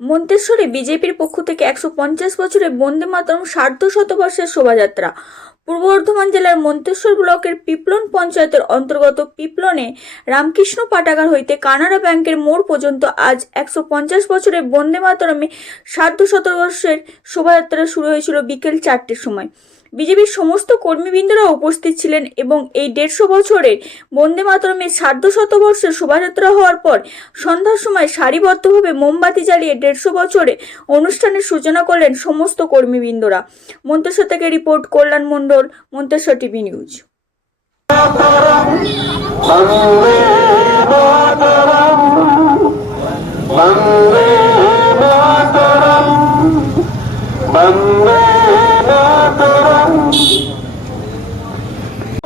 মন্তেশ্বরে বিজেপির পক্ষ থেকে একশো পঞ্চাশ বছরের বন্দে মাতরম সার্ধ শতবর্ষের শোভাযাত্রা। পূর্ব বর্ধমান জেলার মন্তেশ্বর ব্লকের পিপলন পঞ্চায়েতের অন্তর্গত পিপলনে রামকৃষ্ণ পাটাগার হইতে কানাড়া ব্যাংকের মোড় পর্যন্ত আজ একশো পঞ্চাশ বছরের বন্দে মাতরমে সার্ধ শতবর্ষের শোভাযাত্রা শুরু হয়েছিল বিকেল চারটের সময়। বিজেপির সমস্ত কর্মীবৃন্দরা উপস্থিত ছিলেন এবং এই দেড়শো বছরের বন্দে মাতরমের সার্ধ শতবর্ষের শোভাযাত্রা হওয়ার পর সন্ধ্যার সময় সারিবদ্ধভাবে মোমবাতি জ্বালিয়ে দেড়শো বছরে অনুষ্ঠানের সূচনা করলেন সমস্ত কর্মীবৃন্দরা। মন্তেশ্বর থেকে report, Kalyan Mondal Manteswar TV news.